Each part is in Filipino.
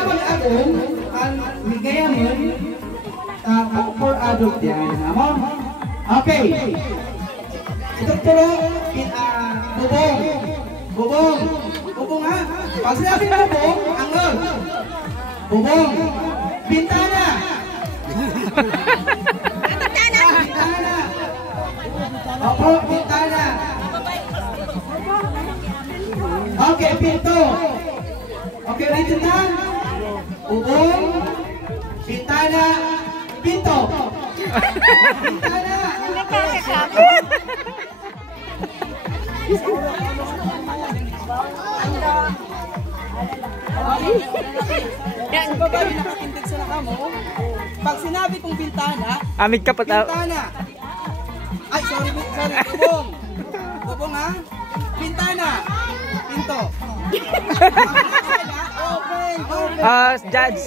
Mag-agong, ang higayamin, for adult yan. Okay. Ito puro, bubong. Bubong ha. Pag sinabi ng bubong, angon. Bubong. Bintana. Bintana. Opo, bintana. Okay, pinto. Okay, ulitin na. Bubong, bintana, pinto. Bintana. Yan, babae nakatindig sa nakamo. Pag sinabi kong bintana, Amig ka pa tao. bintana. Ay, sorry, bubong. Bubong ha? Bintana. Pinto. Open. Judge.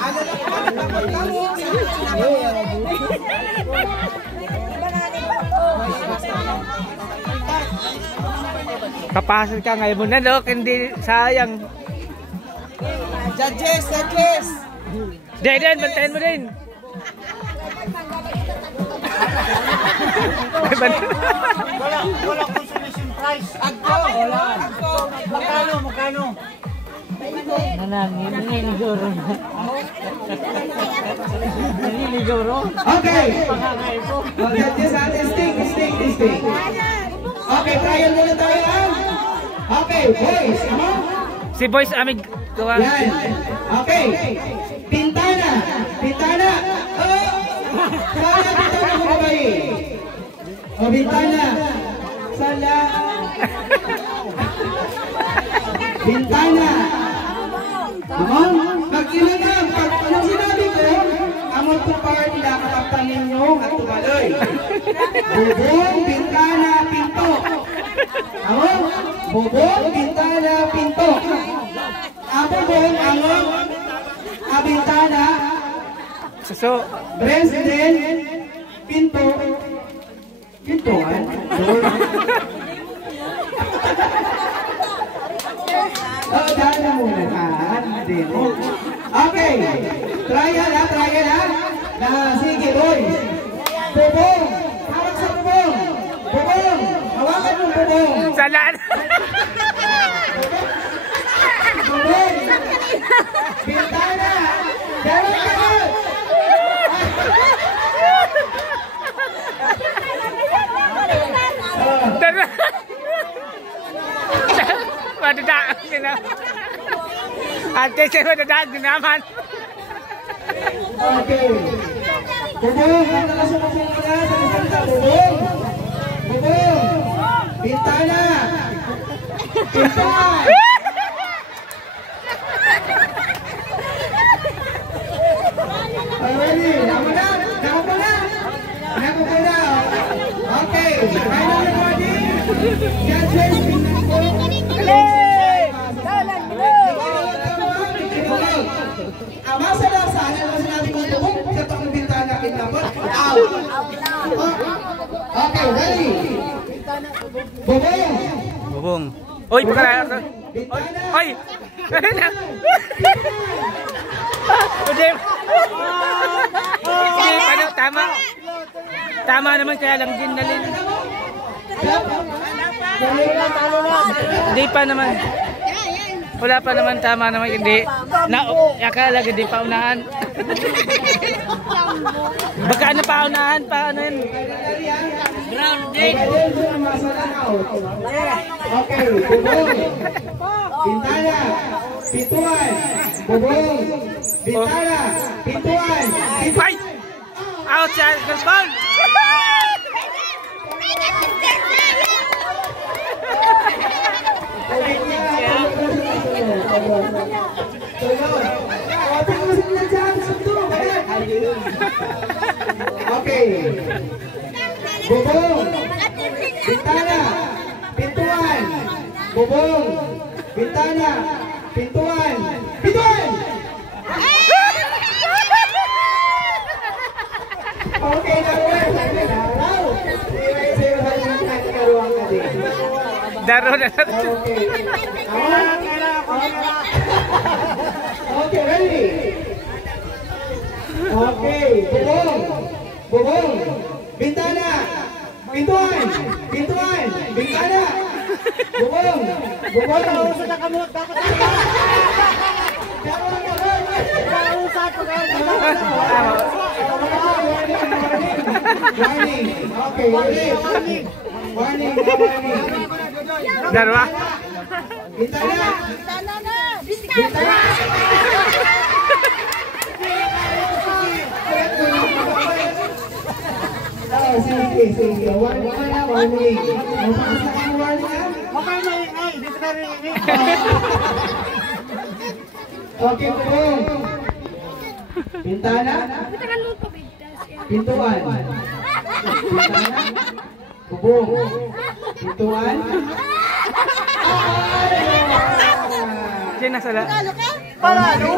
Ano lang kamo? Kapasok ka ngayon mo na, no? Hindi sayang. Judges. Den, bantayan mo din. Wala consolation prize. Agko. Magkano? Okay. Testing. Okay, trial muna tayo ha. Okay, boys. Ano? Si Boys Amig gawa. Yan. Okay. Bintana. Oh! Sana bintana mo babae. O, bintana. Sala. Bintana. Pag ilangan, pag anong sinabi ko, amon to part nila katapang ninyo at tubaloy. Bubong, bintana, pinto. Bubong, bintana, pinto. Bubong, bintana, Suso. president, pinto. Pintuan. Dahil na muna ka. Okay. Trial ha. Sige, boys. Bubong. Hawak sa bubong. Hawakan mo bubong. Salan. Bubong. Bintana. Dapat ka na. Madadaan ka na. Ate siya madadaan ka naman. Okay. Bubong. Nakasumapong ka na sa kasanta. Bubong. Bintana. Pintuan. Ready? Nakapuna. Okay. Final recording. Judges, tingnan po. Masalasan, ano sinabi ko bubong, katok ng bintana, pinapot, out. Okay, ready? Bubong. Oy, pagkala. Oy. Ano, tama. Tama naman, kaya lang din nalin. Hindi pa naman. Wala pa naman, tama naman, hindi. Akala, hindi pa unahan. Baka ano pa unahan, pa ano yun. Grounded. Okay, bubong. Bintana. Pintuan. Bubong. Bintana. Pintuan. Ay! Out siya, Gaspar! Okay. Bubong. Bintana. Pintuan. Bubong. Bintana. Pintuan. Pintuan! Okay na po. Daro na. Okay. bubong. Bubong. Bintana. Pintuan. Pintuan. Bintana. Bubong. Bubong. Usad na kamo, dapat usad ko kayo. Warning. Okay, warning. Warning. Warning. Darwa. Bintana. Bintana na! Bintana. Oh, sige, sige. Warning na, warning. Mapakasa ka ng warning ha? Makay maingay, dito na rin. Okay, bubong. Bintana. Pintuan. Bintana. Bubong. Pintuan. Sino sala? Talo ka? Panalo?